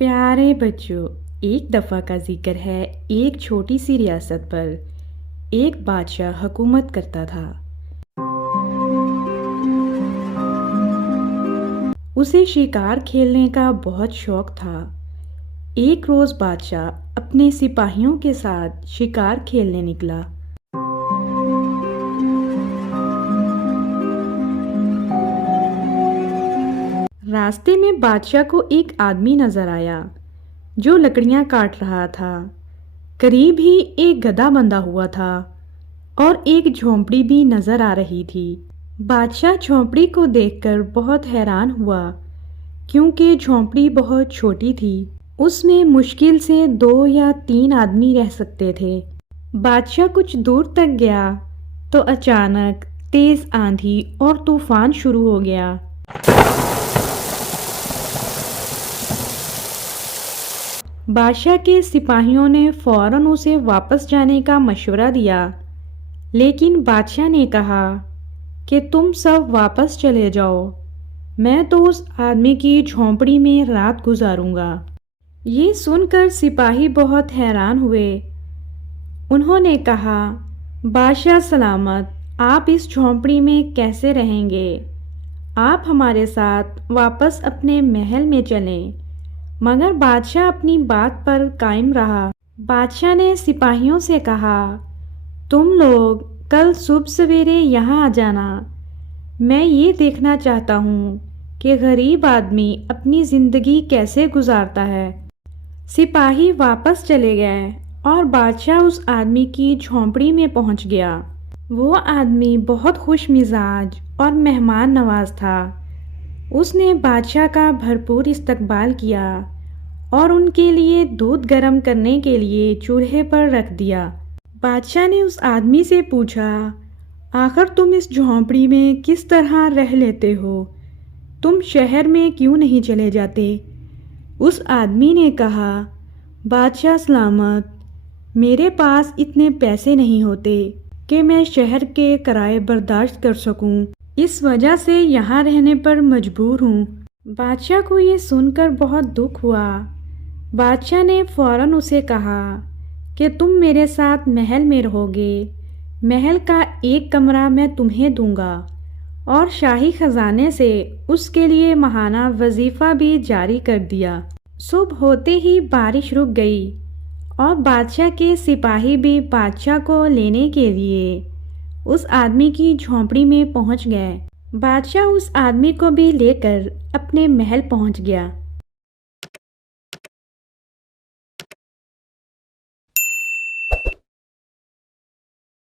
پیارے بچوں، ایک دفعہ کا ذکر ہے ایک چھوٹی سی ریاست پر ایک بادشاہ حکومت کرتا تھا۔ اسے شکار کھیلنے کا بہت شوق تھا۔ ایک روز بادشاہ اپنے سپاہیوں کے ساتھ شکار کھیلنے نکلا۔ راستے میں بادشاہ کو ایک آدمی نظر آیا جو لکڑیاں کاٹ رہا تھا۔ قریب ہی ایک گدھا بندھا ہوا تھا اور ایک جھونپڑی بھی نظر آ رہی تھی۔ بادشاہ جھونپڑی کو دیکھ کر بہت حیران ہوا کیونکہ جھونپڑی بہت چھوٹی تھی۔ اس میں مشکل سے 2 یا 3 آدمی رہ سکتے تھے۔ بادشاہ کچھ دور تک گیا تو اچانک تیز آندھی اور طوفان شروع ہو گیا۔ بادشاہ کے سپاہیوں نے فوراً اسے واپس جانے کا مشورہ دیا، لیکن بادشاہ نے کہا کہ تم سب واپس چلے جاؤ، میں تو اس آدمی کی جھونپڑی میں رات گزاروں گا۔ یہ سن کر سپاہی بہت حیران ہوئے۔ انہوں نے کہا، بادشاہ سلامت، آپ اس جھونپڑی میں کیسے رہیں گے؟ آپ ہمارے ساتھ واپس اپنے محل میں چلیں۔ مگر بادشاہ اپنی بات پر قائم رہا۔ بادشاہ نے سپاہیوں سے کہا، تم لوگ کل صبح سویرے یہاں آ جانا۔ میں یہ دیکھنا چاہتا ہوں کہ غریب آدمی اپنی زندگی کیسے گزارتا ہے۔ سپاہی واپس چلے گئے اور بادشاہ اس آدمی کی جھونپڑی میں پہنچ گیا۔ وہ آدمی بہت خوش مزاج اور مہمان نواز تھا۔ اس نے بادشاہ کا بھرپور استقبال کیا اور ان کے لیے دودھ گرم کرنے کے لیے چولہے پر رکھ دیا۔ بادشاہ نے اس آدمی سے پوچھا، آخر تم اس جھونپڑی میں کس طرح رہ لیتے ہو؟ تم شہر میں کیوں نہیں چلے جاتے؟ اس آدمی نے کہا، بادشاہ سلامت، میرے پاس اتنے پیسے نہیں ہوتے کہ میں شہر کے کرائے برداشت کر سکوں، اس وجہ سے یہاں رہنے پر مجبور ہوں۔ بادشاہ کو یہ سن کر بہت دکھ ہوا۔ بادشاہ نے فوراً اسے کہا کہ تم میرے ساتھ محل میں رہو گے، محل کا ایک کمرہ میں تمہیں دوں گا اور شاہی خزانے سے اس کے لیے ماہانہ وظیفہ بھی جاری کر دیا۔ صبح ہوتے ہی بارش رک گئی اور بادشاہ کے سپاہی بھی بادشاہ کو لینے کے لیے اس آدمی کی جھونپڑی میں پہنچ گئے۔ بادشاہ اس آدمی کو بھی لے کر اپنے محل پہنچ گیا۔